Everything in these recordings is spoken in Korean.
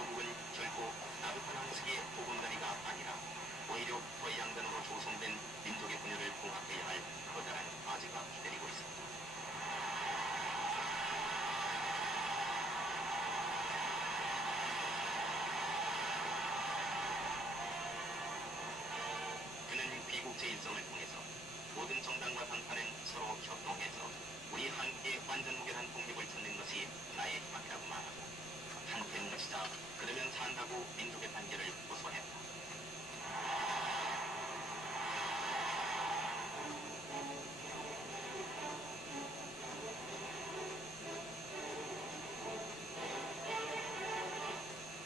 조국은 결코 나부터 한식의 보금자리가 아니라 오히려 거양단으로 조성된 민족의 분열을 봉합해야 할 커다란 과제가 기다리고 있습니다. 그는 비국제 일성을 통해서 모든 정당과 당파는 서로 협동해서 우리 한국의 완전 무결한 독립을 찾는 것이 나의 희망이라고 말하고 한때 뭉치자 그러면 산다고 민족의 단계를 호소했다.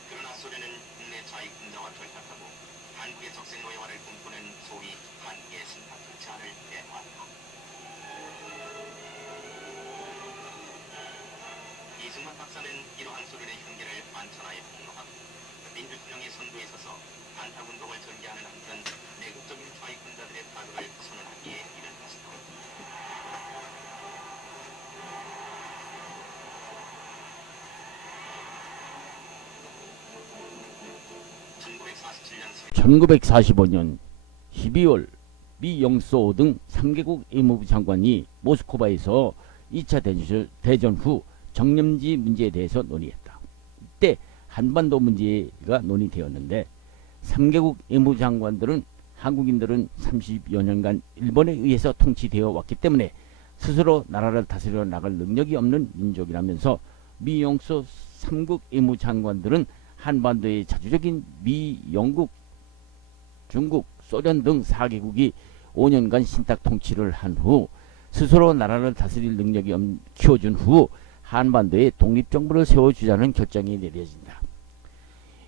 그러나 소련은 국내 좌익 분자와 결탁하고 한국의 적색 노예화를 꿈꾸는 소위 한국의 신탁 정치안을 내놓았다. 이승만 박사는 이러한 소련의 흉계를 만천하에 폭로하고 민주진영의 선두에 서서 반탁운동을 전개하는 한편 내국적인 좌익분자들의 타격을 선언하기에 이른 것이다. 1945년 12월 미 영소 등 3개국 외무부 장관이 모스크바에서 2차 대전 후 정념지 문제에 대해서 논의했다. 이때 한반도 문제가 논의되었는데 3개국 외무부 장관들은 한국인들은 30여 년간 일본에 의해서 통치되어 왔기 때문에 스스로 나라를 다스려 나갈 능력이 없는 민족이라면서 미 영소 3국 외무부 장관들은 한반도의 자주적인 미, 영국, 중국, 소련 등 4개국이 5년간 신탁 통치를 한 후 스스로 나라를 다스릴 능력이 키워준 후 한반도에 독립정부를 세워주자는 결정이 내려진다.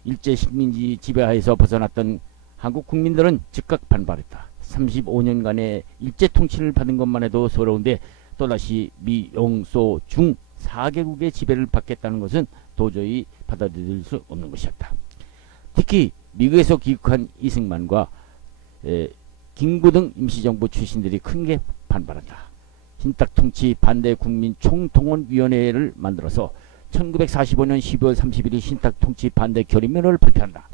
일제 식민지 지배하에서 벗어났던 한국 국민들은 즉각 반발했다. 35년간의 일제 통치를 받은 것만 해도 서러운데 또다시 미, 영소, 중 4개국의 지배를 받겠다는 것은 도저히 받아들일 수 없는 것이었다. 특히 미국에서 귀국한 이승만과 김구 등 임시정부 출신들이 크게 반발한다. 신탁 통치 반대 국민 총동원위원회를 만들어서 1945년 12월 31일 신탁 통치 반대 결의문을 발표한다.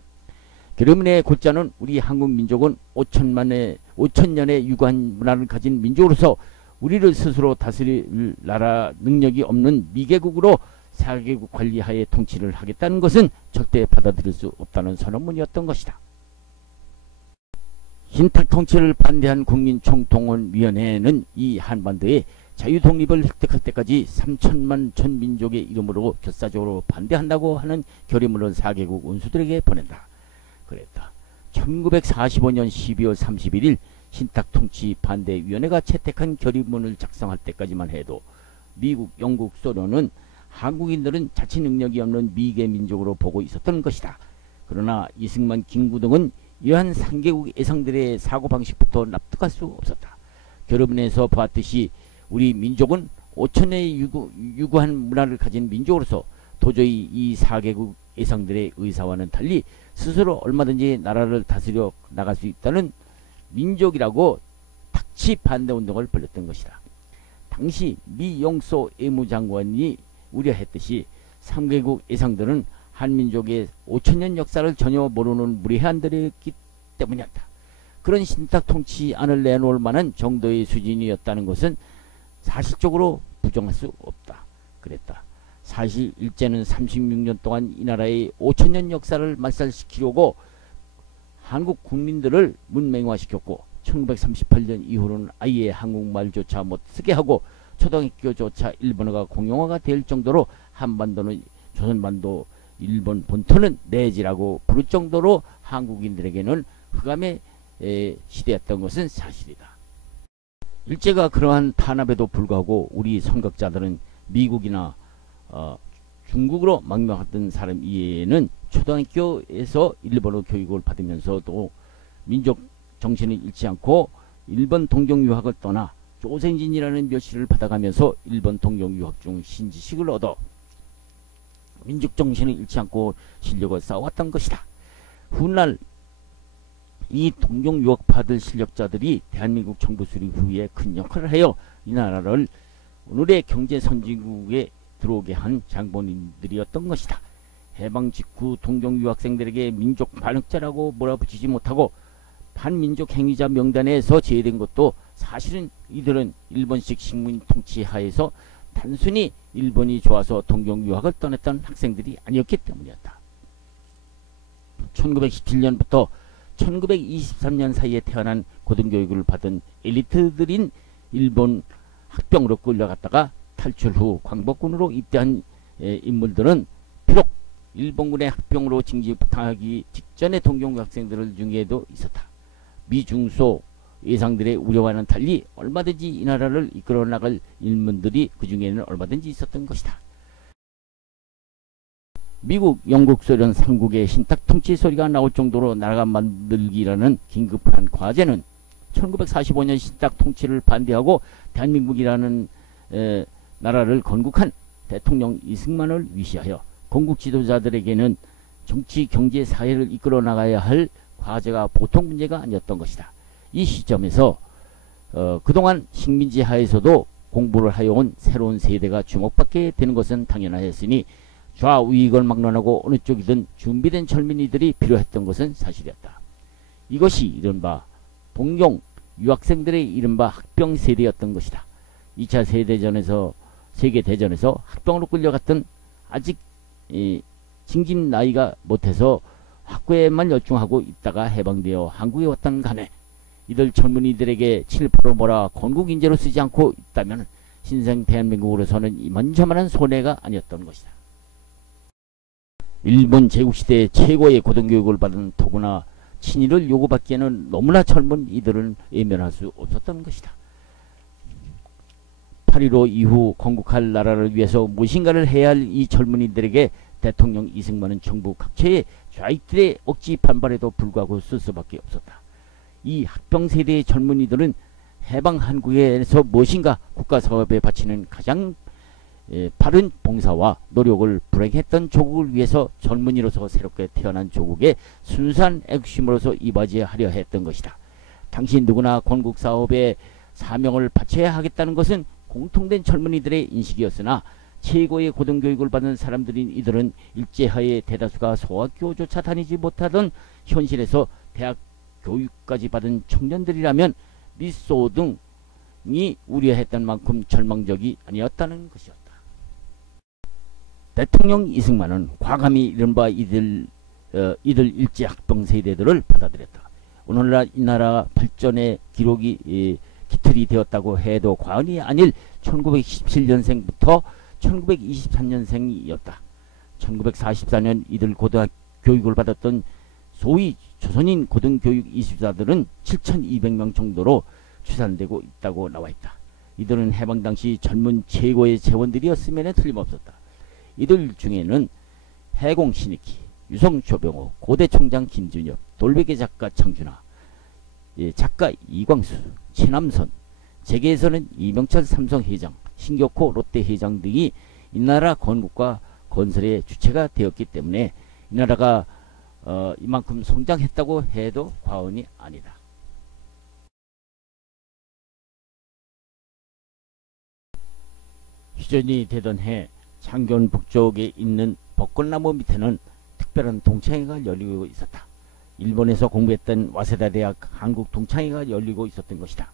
결의문의 골자는 우리 한국 민족은 5천년의 유구한 문화를 가진 민족으로서 우리를 스스로 다스릴 나라 능력이 없는 미개국으로 4개국 관리하에 통치를 하겠다는 것은 절대 받아들일 수 없다는 선언문이었던 것이다. 신탁 통치를 반대한 국민총동원위원회는 이 한반도의 자유독립을 획득할 때까지 3천만 전 민족의 이름으로 결사적으로 반대한다고 하는 결의문을 4개국 원수들에게 보낸다. 그랬다. 1945년 12월 31일 신탁통치 반대위원회가 채택한 결의문을 작성할 때까지만 해도 미국, 영국, 소련은 한국인들은 자치 능력이 없는 미개 민족으로 보고 있었던 것이다. 그러나 이승만, 김구 등은 이러한 3개국 예상들의 사고방식부터 납득할 수 없었다. 결의문에서 보았듯이 우리 민족은 5천년의 유구한 문화를 가진 민족으로서 도저히 이 4개국 예상들의 의사와는 달리 스스로 얼마든지 나라를 다스려 나갈 수 있다는 민족이라고 탁치 반대운동을 벌였던 것이다. 당시 미 영소 외무장관이 우려했듯이 3개국 예상들은 한민족의 5천년 역사를 전혀 모르는 무례한들이었기 때문이었다. 그런 신탁 통치안을 내놓을 만한 정도의 수준이었다는 것은 사실적으로 부정할 수 없다. 그랬다. 사실 일제는 36년 동안 이 나라의 5천년 역사를 말살시키려고 한국 국민들을 문맹화시켰고 1938년 이후로는 아예 한국말조차 못 쓰게 하고 초등학교조차 일본어가 공용어가 될 정도로 한반도는 조선반도 일본 본토는 내지라고 부를 정도로 한국인들에게는 흑암의 시대였던 것은 사실이다. 일제가 그러한 탄압에도 불구하고 우리 선각자들은 미국이나 중국으로 망명했던 사람 이외에는 초등학교에서 일본어 교육을 받으면서도 민족 정신을 잃지 않고 일본 동경 유학을 떠나 조생진이라는 묘시를 받아가면서 일본 동경 유학 중 신지식을 얻어 민족 정신을 잃지 않고 실력을 쌓아왔던 것이다. 훗날 이 동경 유학파들 실력자들이 대한민국 정부 수립 후에 큰 역할을 하여 이 나라를 오늘의 경제 선진국에 들어오게 한 장본인들이었던 것이다. 해방 직후 동경 유학생들에게 민족 반역자라고 몰아붙이지 못하고 반민족 행위자 명단에서 제외된 것도 사실은 이들은 일본식 식민 통치 하에서 단순히 일본이 좋아서 동경 유학을 떠났던 학생들이 아니었기 때문이었다. 1917년부터 1923년 사이에 태어난 고등교육을 받은 엘리트들인 일본 학병으로 끌려갔다가 탈출 후 광복군으로 입대한 인물들은 비록 일본군의 학병으로 징집당하기 직전의 동경 학생들 중에도 있었다. 미중소 예상들의 우려와는 달리 얼마든지 이 나라를 이끌어 나갈 인물들이 그 중에는 얼마든지 있었던 것이다. 미국, 영국, 소련 3국의 신탁 통치 소리가 나올 정도로 나라가 만들기라는 긴급한 과제는 1945년 신탁 통치를 반대하고 대한민국이라는 나라를 건국한 대통령 이승만을 위시하여 건국 지도자들에게는 정치, 경제, 사회를 이끌어 나가야 할 과제가 보통 문제가 아니었던 것이다. 이 시점에서 그동안 식민지 하에서도 공부를 하여온 새로운 세대가 주목받게 되는 것은 당연하였으니 좌우익을 막론하고 어느 쪽이든 준비된 젊은이들이 필요했던 것은 사실이었다. 이것이 이른바 동경 유학생들의 이른바 학병 세대였던 것이다. 2차 세계대전에서 학병으로 끌려갔던 아직 징집 나이가 못해서 학교에만 열중하고 있다가 해방되어 한국에 왔던 간에 이들 젊은이들에게 칠포를 몰아 건국인재로 쓰지 않고 있다면 신생 대한민국으로서는 이만저만한 손해가 아니었던 것이다. 일본 제국시대의 최고의 고등교육을 받은 더구나 친일을 요구받기에는 너무나 젊은 이들은 외면할 수 없었던 것이다. 8.15 이후 건국할 나라를 위해서 무엇인가를 해야 할 이 젊은이들에게 대통령 이승만은 정부 각처의 좌익들의 억지 반발에도 불구하고 쓸 수밖에 없었다. 이 학병 세대의 젊은이들은 해방 한국에서 무엇인가 국가사업에 바치는 가장 바른 봉사와 노력을 불행했던 조국을 위해서 젊은이로서 새롭게 태어난 조국의 순수한 애국심으로서 이바지하려 했던 것이다. 당신 누구나 건국사업에 사명을 바쳐야 하겠다는 것은 공통된 젊은이들의 인식이었으나 최고의 고등교육을 받은 사람들인 이들은 일제하에 대다수가 소학교조차 다니지 못하던 현실에서 대학 교육까지 받은 청년들이라면 미소 등이 우려했던 만큼 절망적이 아니었다는 것이었다. 대통령 이승만은 과감히 이른바 이들 일제 학병 세대들을 받아들였다. 오늘날 이 나라 발전의 기록이 기틀이 되었다고 해도 과언이 아닐 1917년생부터 1923년생이었다. 1944년 이들 고등교육을 받았던 소위 조선인 고등교육 이수자들은 7,200명 정도로 추산되고 있다고 나와있다. 이들은 해방 당시 젊은 최고의 재원들이었음에는 틀림없었다. 이들 중에는 해공 신익희, 유성 조병호, 고대 총장 김준엽, 돌베개 작가 창준하, 작가 이광수, 최남선, 재계에서는 이명철 삼성 회장, 신격호 롯데 회장 등이 이 나라 건국과 건설의 주체가 되었기 때문에 이 나라가 이만큼 성장했다고 해도 과언이 아니다. 휴전이 되던 해 창경 북쪽에 있는 벚꽃나무 밑에는 특별한 동창회가 열리고 있었다. 일본에서 공부했던 와세다 대학 한국 동창회가 열리고 있었던 것이다.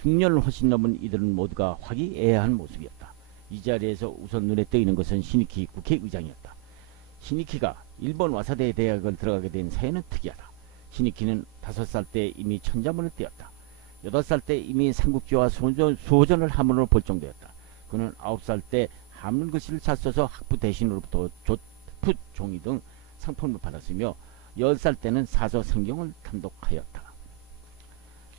중년을 훨씬 넘은 이들은 모두가 화기애애한 모습이었다. 이 자리에서 우선 눈에 띄는 것은 신익희 국회의장이었다. 신익희가 일본 와세다 대학을 들어가게 된 사연은 특이하다. 신익희는 5살 때 이미 천자문을 띄었다. 8살 때 이미 삼국지와 수호전을 한문으로 볼 정도였다. 그는 9살 때 한문 글씨를 잘 써서 학부 대신으로부터 조풋 종이 등 상품을 받았으며 10살 때는 사서 성경을 탐독하였다.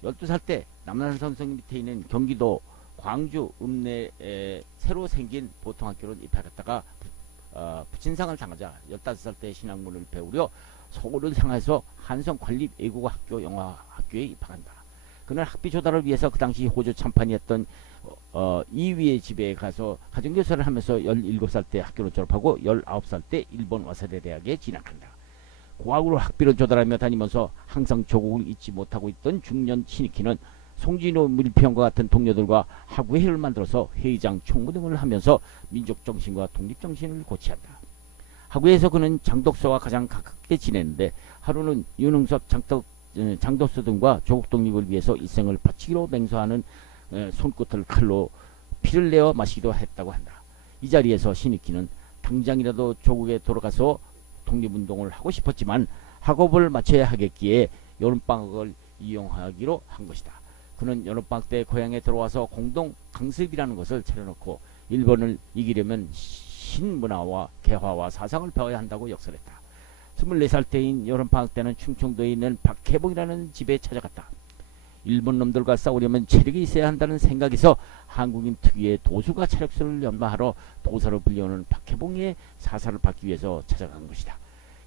12살 때 남산선생 밑에 있는 경기도 광주 읍내에 새로 생긴 보통학교를 입학했다가 부친상을 당하자 15살 때 신학문을 배우려 서울을 향해서 한성관립외국어학교 영화학교에 입학한다. 그는 학비 조달을 위해서 그 당시 호주 참판이었던 이위의 집에 가서 가정교사를 하면서 17살 때 학교를 졸업하고 19살 때 일본 와세다 대학에 진학한다. 고학으로 학비를 조달하며 다니면서 항상 조국을 잊지 못하고 있던 중년 신익희는 송진호 밀평과 같은 동료들과 학우회를 만들어서 회의장 총무 등을 하면서 민족정신과 독립정신을 고취한다. 하구에서 그는 장독서와 가장 가깝게 지냈는데 하루는 윤흥섭 장독서 등과 조국 독립을 위해서 일생을 바치기로 맹세하는 손끝을 칼로 피를 내어 마시기도 했다고 한다. 이 자리에서 신익희는 당장이라도 조국에 돌아가서 독립운동을 하고 싶었지만 학업을 마쳐야 하겠기에 여름방학을 이용하기로 한 것이다. 그는 여름방학 때 고향에 들어와서 공동 강습이라는 것을 차려놓고 일본을 이기려면 신문화와 개화와 사상을 배워야 한다고 역설했다. 24살 때인 여름방학 때는 충청도에 있는 박해봉이라는 집에 찾아갔다. 일본 놈들과 싸우려면 체력이 있어야 한다는 생각에서 한국인 특유의 도수가 차력술을 연마하러 도사로 불려오는 박해봉의 사사를 받기 위해서 찾아간 것이다.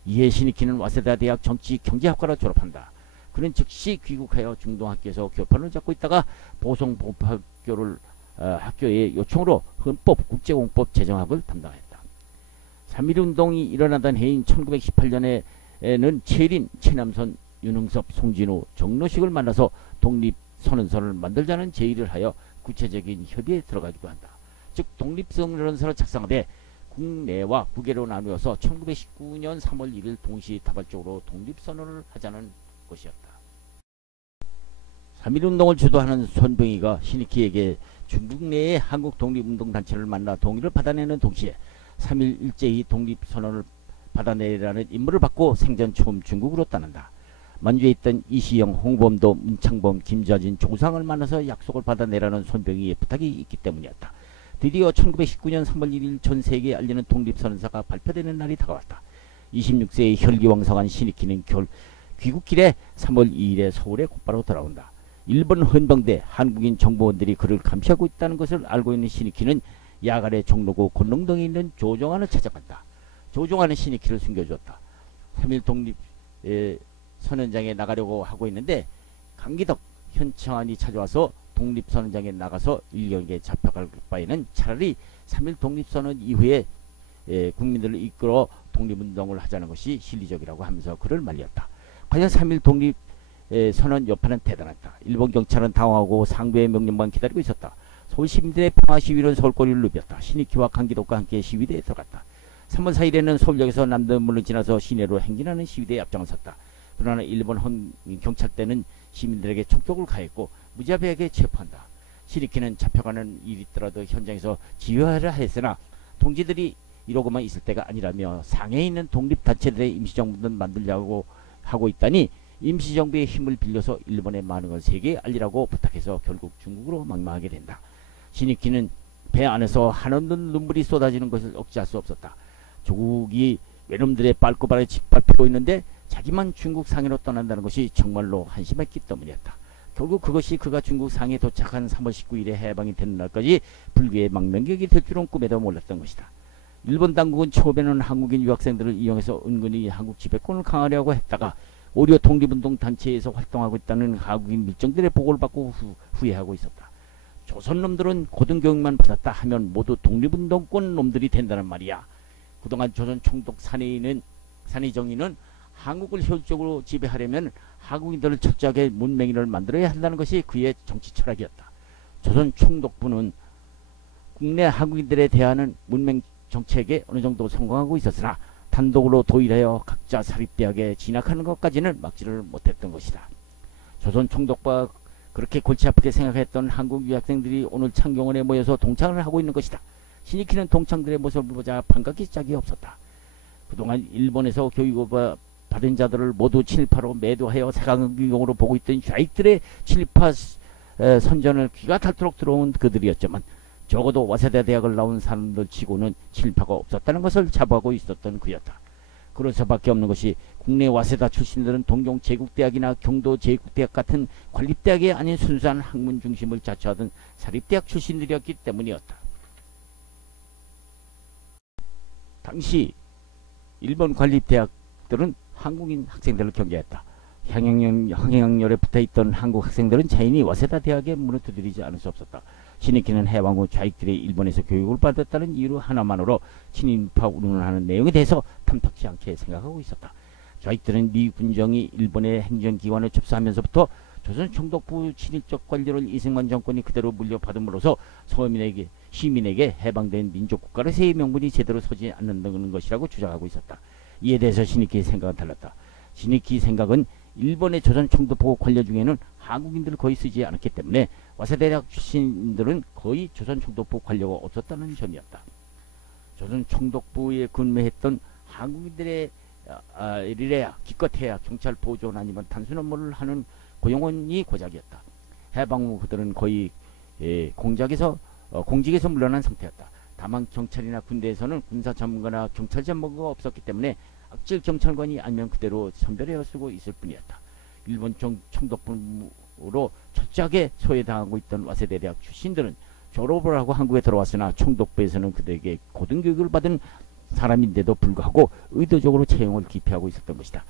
이에 신익희는 와세다 대학 정치 경제학과를 졸업한다. 그는 즉시 귀국하여 중동학교에서 교판을 잡고 있다가 보성법학교를 학교의 요청으로 헌법, 국제공법 제정학을 담당했다. 3.1운동이 일어나던 해인 1918년에는 최일인, 최남선, 윤흥섭, 송진우, 정노식을 만나서 독립선언서를 만들자는 제의를 하여 구체적인 협의에 들어가기도 한다. 즉 독립선언서를 작성하되 국내와 국외로 나누어서 1919년 3월 1일 동시다발적으로 독립선언을 하자는 것이었다. 3.1운동을 주도하는 손병희가 신익희에게 중국 내의 한국 독립운동단체를 만나 동의를 받아내는 동시에 3.1 일제히 독립선언을 받아내라는 임무를 받고 생전 처음 중국으로 떠난다. 만주에 있던 이시영, 홍범도, 문창범, 김좌진, 조상을 만나서 약속을 받아내라는 손병희의 부탁이 있기 때문이었다. 드디어 1919년 3월 1일 전 세계에 알리는 독립선언서가 발표되는 날이 다가왔다. 26세의 혈기왕성한 신익희는 귀국길에 3월 2일에 서울에 곧바로 돌아온다. 일본 헌병대 한국인 정보원들이 그를 감시하고 있다는 것을 알고 있는 신익희는 야간에 종로구 권농동에 있는 조종환을 찾아간다. 조종환은 신익희를 숨겨주었다. 3.1 독립 선언장에 나가려고 하고 있는데 강기덕, 현청환이 찾아와서 독립선언장에 나가서 일경에게 잡혀갈 바에는 차라리 3.1 독립선언 이후에 국민들을 이끌어 독립운동을 하자는 것이 실리적이라고 하면서 그를 말렸다. 과연 3.1 독립선언 여파는 대단했다. 일본 경찰은 당황하고 상부의 명령만 기다리고 있었다. 서울 시민들의 평화시위는 서울거리를 누볐다. 신익희와 강기덕과 함께 시위대에 들어갔다. 3월 4일에는 서울역에서 남대문을 지나서 시내로 행진하는 시위대에 앞장을 섰다. 그러나 일본 경찰대는 시민들에게 총격을 가했고 무자비하게 체포한다. 신익희는 잡혀가는 일이 있더라도 현장에서 지휘하려 했으나 동지들이 이러고만 있을 때가 아니라며 상해에 있는 독립단체들의 임시정부를 만들려고 하고 있다니 임시정부의 힘을 빌려서 일본의 많은 세계에 알리라고 부탁해서 결국 중국으로 망망하게 된다. 신익희는 배 안에서 한없는 눈물이 쏟아지는 것을 억제할 수 없었다. 조국이 외놈들의 빨고발에 짓밟히고 있는데 자기만 중국 상해로 떠난다는 것이 정말로 한심했기 때문이었다. 결국 그것이 그가 중국 상해에 도착한 3월 19일에 해방이 되는 날까지 불교의 망명객이 될 줄은 꿈에도 몰랐던 것이다. 일본 당국은 처음에는 한국인 유학생들을 이용해서 은근히 한국 지배권을 강화하려고 했다가 오히려 독립운동 단체에서 활동하고 있다는 한국인 밀정들의 보고를 받고 후회하고 있었다. 조선놈들은 고등교육만 받았다 하면 모두 독립운동권 놈들이 된다는 말이야. 그동안 조선 총독 산의정의는 한국을 효율적으로 지배하려면 한국인들을 철저하게 문맹인을 만들어야 한다는 것이 그의 정치 철학이었다. 조선 총독부는 국내 한국인들에 대한 문맹 정책에 어느 정도 성공하고 있었으나 단독으로 도일하여 각자 사립대학에 진학하는 것까지는 막지를 못했던 것이다. 조선 총독부가 그렇게 골치 아프게 생각했던 한국 유학생들이 오늘 창경원에 모여서 동창을 하고 있는 것이다. 신익희는 동창들의 모습을 보자 반갑기 짝이 없었다. 그동안 일본에서 교육을 받은 자들을 모두 친일파로 매도하여 사강기용으로 보고 있던 좌익들의 친일파 선전을 귀가 닳도록 들어온 그들이었지만 적어도 와세다 대학을 나온 사람들 치고는 친일파가 없었다는 것을 자부하고 있었던 그였다. 그럴 수밖에 없는 것이 국내 와세다 출신들은 동경 제국대학이나 경도 제국대학 같은 관립대학이 아닌 순수한 학문 중심을 자처하던 사립대학 출신들이었기 때문이었다. 당시 일본 관립대학들은 한국인 학생들을 경계했다. 항해학열에 붙어있던 한국 학생들은 자연히 와세다 대학의 문을 두드리지 않을 수 없었다. 신익희는 해방 후 좌익들이 일본에서 교육을 받았다는 이유 하나만으로 친일파 운운하는 내용에 대해서 탐탁치 않게 생각하고 있었다. 좌익들은 미 군정이 일본의 행정기관을 접수하면서부터 조선 총독부 친일적 관료를 이승만 정권이 그대로 물려받음으로써 시민에게 해방된 민족국가로서의 명분이 제대로 서지 않는다는 것이라고 주장하고 있었다. 이에 대해서 신익희의 생각은 달랐다. 신익희 생각은 일본의 조선 총독부 관료 중에는 한국인들을 거의 쓰지 않았기 때문에 와세대학 출신들은 거의 조선 총독부 관료가 없었다는 점이었다. 조선 총독부에 근무했던 한국인들의 일례야, 기껏해야 경찰 보존 아니면 단순 업무를 하는 고용원이 고작이었다. 해방 후 그들은 거의 공직에서 물러난 상태였다. 다만 경찰이나 군대에서는 군사 전문가나 경찰 전문가가 없었기 때문에 악질 경찰관이 아니면 그대로 선별해 쓰고 있을 뿐이었다. 일본 총독부로 철저하게 소외당하고 있던 와세대 대학 출신들은 졸업을 하고 한국에 들어왔으나 총독부에서는 그들에게 고등교육을 받은 사람인데도 불구하고 의도적으로 채용을 기피하고 있었던 것이다.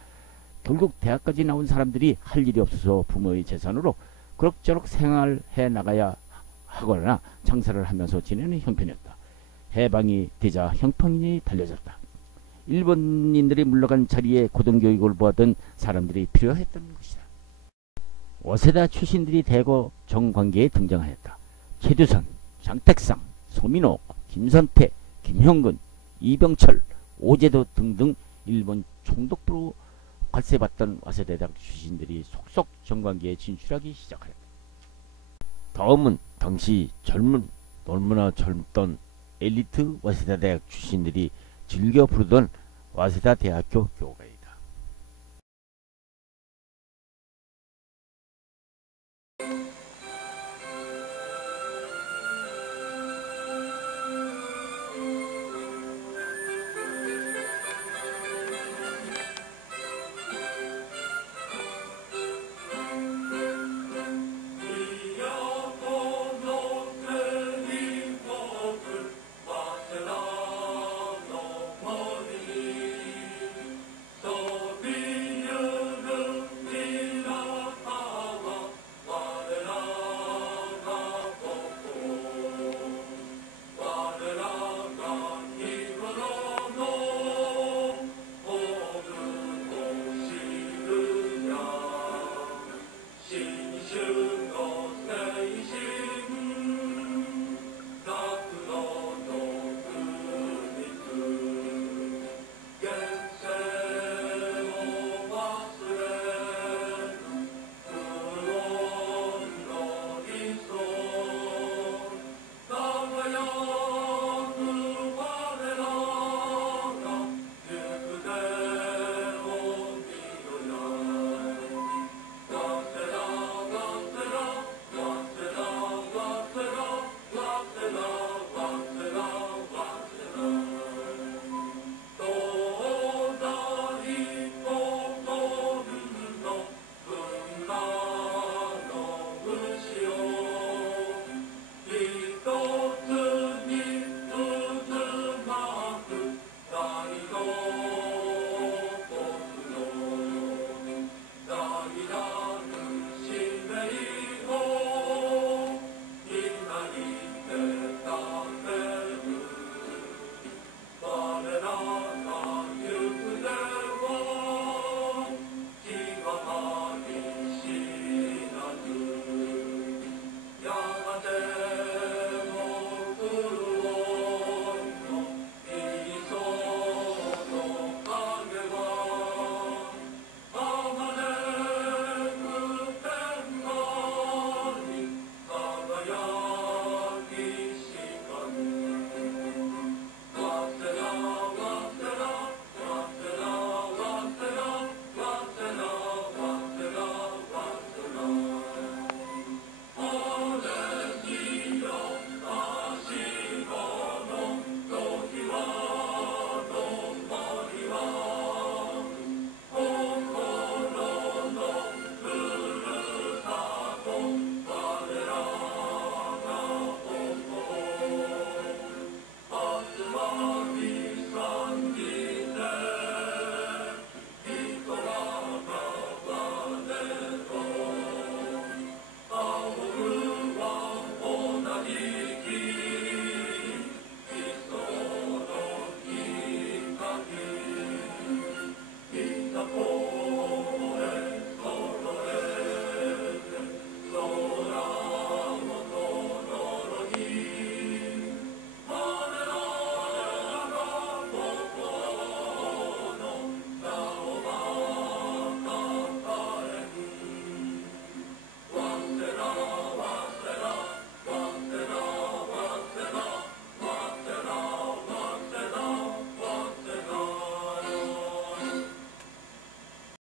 결국 대학까지 나온 사람들이 할 일이 없어서 부모의 재산으로 그럭저럭 생활해 나가야 하거나 장사를 하면서 지내는 형편이었다. 해방이 되자 형편이 달려졌다. 일본인들이 물러간 자리에 고등교육을 보았던 사람들이 필요했던 것이다. 와세다 출신들이 대거 정관계에 등장하였다. 최두선, 장택상, 소민호, 김선태, 김형근, 이병철, 오제도 등등 일본 총독부로 관세받던 와세대학 출신들이 속속 정관계에 진출하기 시작하였다. 다음은 당시 너무나 젊던 엘리트 와세다 대학 출신들이 즐겨 부르던 와세다 대학교 교가